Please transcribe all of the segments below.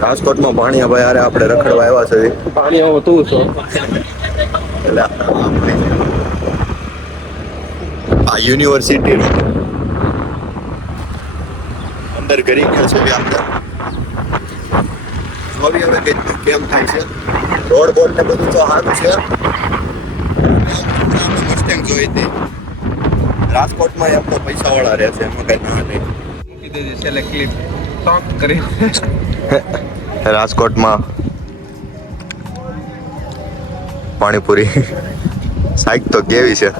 રાજકોટમાં ભાણિયા ભાઈ અરે આપણે રખડવા આવ્યા છે ભાણિયા તું છો એટલે આ યુનિવર્સિટી અંદર કરી ગયો છે આપણે જોવી હવે કેમ થાય છે રોડ બોર્ડ ને બધું તો સારું છે મસ્ટેંગ જોઈ હતી રાજકોટમાં એમ તો પૈસા વાળા રહેશે એમાં કઈ ના નહીં મૂકી દેજે છેલ્લે ક્લિપ ટોક કરી રાજકોટમાં પાણીપુરી સાઈક તો કેવી છે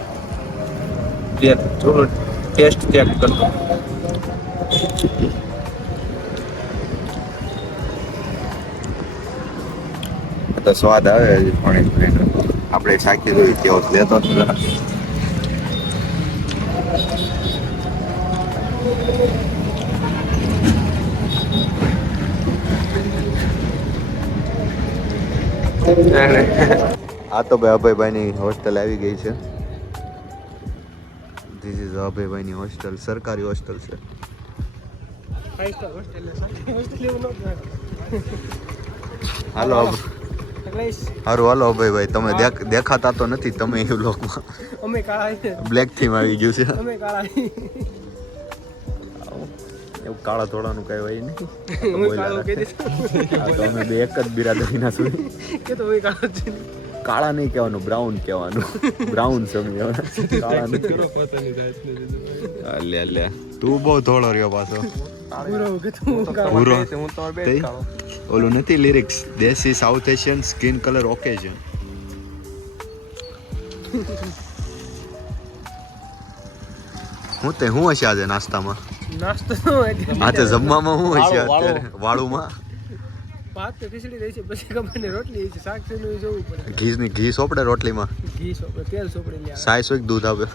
થોડું ટેસ્ટ ચેક કરતો તો સ્વાદ આવે પાણીપુરીનો આપણે શાકી જોઈ કેવો લેતો હતો આ તો ભાઈ અભયભાઈની હોસ્ટેલ આવી ગઈ છે ધીસ ઇઝ અભયભાઈની હોસ્ટેલ સરકારી હોસ્ટેલ છે હાલો હારું હાલો અભયભાઈ તમે દેખાતા તો નથી તમે એ બ્લોગમાં અમે કાળા બ્લેક થીમ આવી ગયું છે અમે કાળા એવું કાળા ધોળાનું કઈ હોય નહીં હું કાળો કહી દઈશ તો અમે બે એક જ બિરાદરીના છું કે તો હું કાળો છું કાળા નહીં કહેવાનું બ્રાઉન કહેવાનું બ્રાઉન સમજ્યો કાળા નહીં લે લે તું બહુ ધોળો રહ્યો પાછો ભૂરો ઓલું નથી લિરિક્સ દેશી south Asian skin colour occasion હું હશે આજે નાસ્તામાં નાસ્તો આજે જમવામાં હું હશે અત્યારે વાળુમાં ભાત તો ખીચડી રહી છે પછી ખબર ને રોટલી છે શાક છે નું જોવું પડે ઘી સોપડે રોટલીમાં ઘી સોપડે તેલ સોપડે લે સાઈસ હોય દૂધ આપે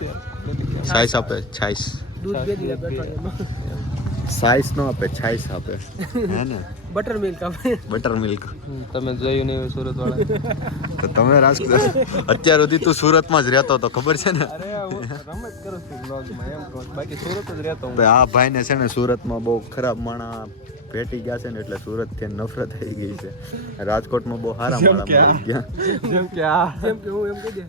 સાઈસ આપે છાઈસ દૂધ બે દીધા બેઠા સાઈસ નો આપે છાઈસ આપે હે ને બટર મિલ્ક આપે બટર મિલ્ક તમે જોયું નહીં સુરત વાળા તો તમે અત્યાર સુધી તું સુરતમાં જ રહેતો તો ખબર છે ને અરે હું રમત કરું છું બ્લોગમાં એમ કહું બાકી સુરત જ રહેતો હું આ ભાઈને છે ને સુરતમાં બહુ ખરાબ માણા ભેટી ગયા છે ને એટલે સુરત થી નફરત થઈ ગઈ છે રાજકોટમાં બહુ સારા માણા મળી ગયા જેમ કે હું એમ કહી દે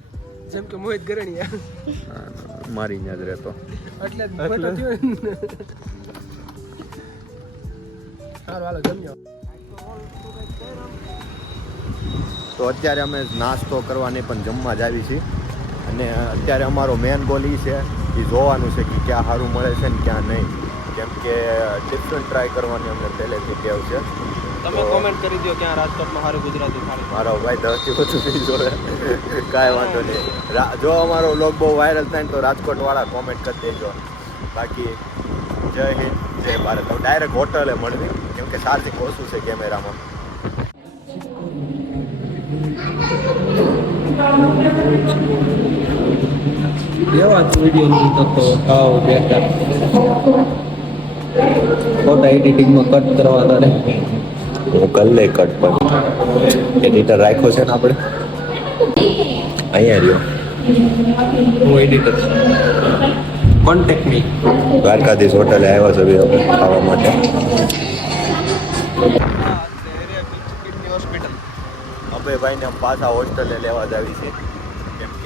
જેમ કે મોહિત ગરણિયા મારી ત્યાં જ રહેતો એટલે જ ફોટો થયો સારું હાલો જમ્યો તો અત્યારે અમે નાસ્તો કરવા નહીં પણ જમવા જ આવી છીએ અને અત્યારે અમારો મેન ગોલ એ છે એ જોવાનું છે કે ક્યાં સારું મળે છે ને ક્યાં નહીં કેમ કે ડિફરન્ટ ટ્રાય કરવાની અમને પહેલેથી ટેવ છે તમે કોમેન્ટ કરી દો ક્યાં રાજકોટમાં સારું ગુજરાતી થાળી મારો ભાઈ 10 થી વધુ નહીં જોવે કાંઈ વાંધો નહીં જો અમારો વ્લોગ બહુ વાયરલ થાય ને તો રાજકોટવાળા કોમેન્ટ કરી દેજો બાકી જય હિન્દ જય ભારત ડાયરેક્ટ હોટલે મળવી કેમ કે ચાર્જિંગ ઓછું છે કેમેરામાં એવા જ વિડીયો નહીં થતો હાવ બેકાર ફોટા એડિટિંગમાં કટ કરવા તારે હું કરી લે કટ પણ એડિટર રાખ્યો છે ને આપણે અહીંયા રહ્યો હું એડિટર કોન્ટેક્ટ મી દ્વારકાધીશ હોટલે આવ્યા છે ભાઈ અમે ખાવા માટે હોસ્પિટલ અભયભાઈને પાછા હોસ્ટેલે લેવા જ આવી છે કેમ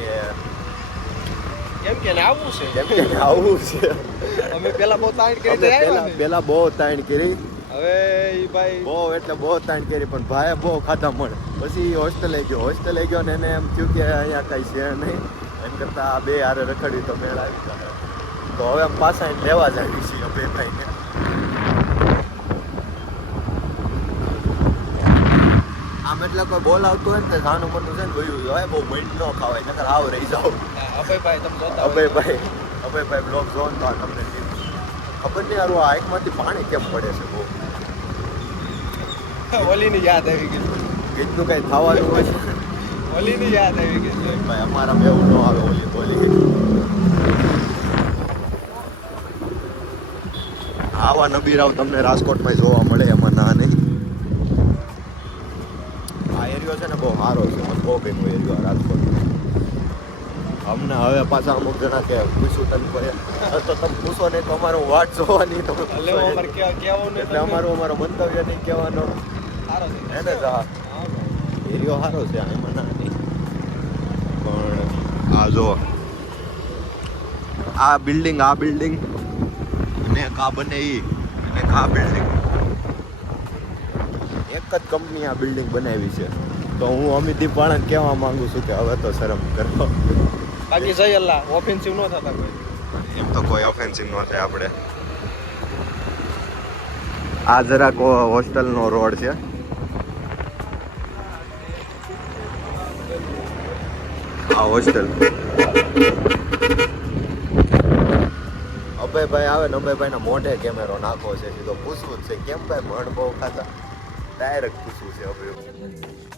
કે આવું છે આવું છે અમે પેલા બહુ તાણ કરી પેલા બહુ તાણ કરી હવે ઈ ભાઈ બહુ એટલે બહુ તાણ કરી પણ ભાઈ બહુ ખાધા મળે પછી હોસ્ટેલે ગયો ને એને એમ થયું કે અહીંયા કઈ છે નહીં એમ કરતા આ બે હારે રખડ્યું તો મેળ આવી ગયો તો હવે આમ પાછા એને લેવા જ આવી છીએ અભયભાઈને આમ એટલે કોઈ બોલાવતું હોય ને તો સાનું મનનું છે ને જોયું હવે બહુ મીઠ ન ખાવાય નકર આવ રહી જાઓ અભયભાઈ તમે જોતા અભયભાઈ બ્લોગ જોવો ને તો આ તમને ખબર નહીં યાર આ આંખમાંથી પાણી કેમ પડે છે બહુ ઓલીની યાદ આવી ગઈ કેટલું કઈ થવાનું હોય છે ઓલીની યાદ આવી ગઈ ભાઈ અમારા એવું ન આવે ઓલી આવા નબીરાવ તમને રાજકોટમાં જોવા મળે એમાં ના નહીં આ એરિયો છે ને બહુ સારો છે મને બહુ ગમ્યો એરિયો રાજકોટ અમને હવે પાછા અમુક જણા કે પૂછું તમે કોઈ તો તમે પૂછો નહીં તો અમારો વાટ જોવાની તો એટલે અમારો મંતવ્ય નહીં કહેવાનો એને એરિયો સારો છે એમાં ના નહીં પણ આ જો આ બિલ્ડિંગ અને એક આ બને ઈ અને એક આ બિલ્ડિંગ એક જ કંપની આ બિલ્ડિંગ બનાવી છે તો હું અમિતદીપ વાળાને કહેવા માંગુ છું કે હવે તો શરમ કરો બાકી જઈ અલ્લાહ ઓફેન્સિવ ન થતા કોઈ એમ તો કોઈ ઓફેન્સિવ ન થાય આપણે આ જરાક હોસ્ટેલનો રોડ છે આ હોસ્ટેલ અભયભાઈ આવે ને અભયભાઈના મોઢે કેમેરો નાખો છે સીધો પૂછવું જ છે કેમ ભાઈ મણ બહુ ખાતા ડાયરેક્ટ પૂછવું છે અભય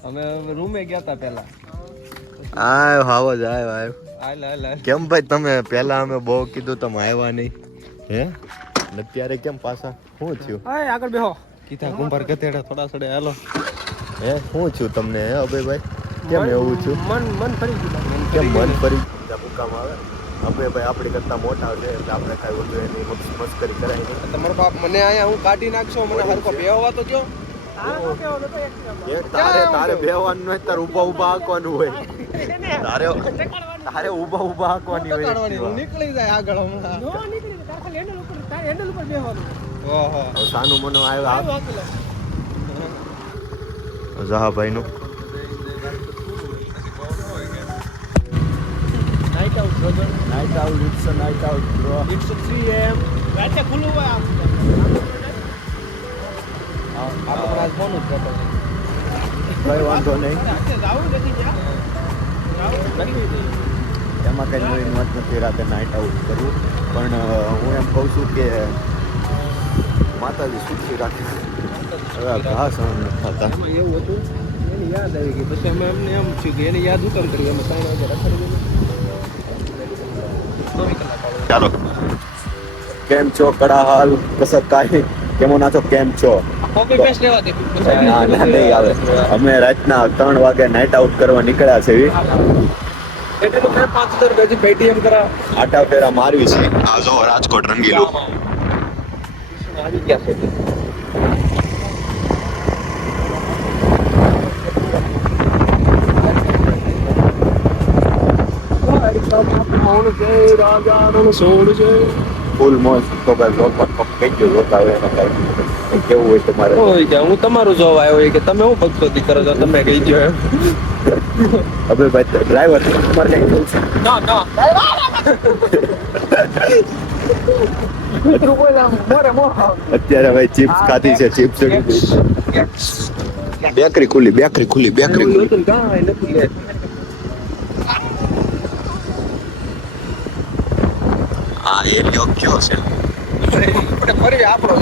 અમે રૂમે ગયા હતા પહેલા આવ હાવો જ આવ હાલ કેમ ભાઈ તમે પહેલા અમે બહુ કીધું તમે આવ્યા નહીં હે અત્યારે કેમ પાછા શું થયું હાય આગળ બેહો કીધા કુંભાર કતેડા થોડા થોડે હાલો હે શું થયું તમને હે અભયભાઈ કેમ એવું થયું મન ફરી ગયું કેમ મન ફરી મુકામ આવે અભયભાઈ આપણી કરતા મોટા છે એટલે આપણે કાંઈ વધુ એની મસ્કરી કરાય નહીં તમારો બાપ મને આયા હું કાઢી નાખશો મને હરકો બેહવા તો કયો તારે બેહવાનું હોય તારે ઊભા હાંકવાનું હોય તારે ઊભા હાંકવાની હોય નીકળી જાય આગળ હમણાં ઓહો સાનું મનો આવ્યો જહાભાઈ નું night out brother night out it's a night out bro it's 3 am રાતે ખુલ્લું હોય આપણે આજ ફોન જ કરતો કઈ વાંધો નહીં જાવું નથી એમાં કઈ નવીન વાત નથી રાતે નાઇટ આઉટ કરવું પણ હું એમ કહું છું કે માતાજી સુખી રાખે હવે ઘા સહન નથી થતા એમાં એવું હતું એની યાદ આવી ગઈ પછી અમે એમને એમ થયું કે એની યાદ ઉત્તમ કરી અમે 3 વાગે રખડી ગયું ચાલો કેમ છો કડા હાલ કસક કાઈ કેમો ના છો કેમ છો કોપી પેસ્ટ લેવા દે ના નહીં આવે અમે રાતના 3 વાગે નાઇટ આઉટ કરવા નીકળ્યા છે એટલે મેં 5000 ગજી પેટીએમ કરા આટા ફેરા મારવી છે આ જો રાજકોટ રંગીલું આવી ગયા છે ફૂલ મોજ તો ભાઈ બ્લોગમાં કઈ ગયો જોતા હોય એને કઈ કેવું હોય તમારે હોય કે હું તમારું જોવા આવ્યો કે તમે હું ભક્તોથી કરો છો તમે કહી ગયો એમ હવે ભાઈ ડ્રાઈવર તમારે કઈ કેવું છે ના તું બોલ આમ મોરે અત્યારે ભાઈ ચિપ્સ ખાધી છે ચિપ્સ બેકરી ખુલ્લી આ એરિયો કયો છે ફરી આપણો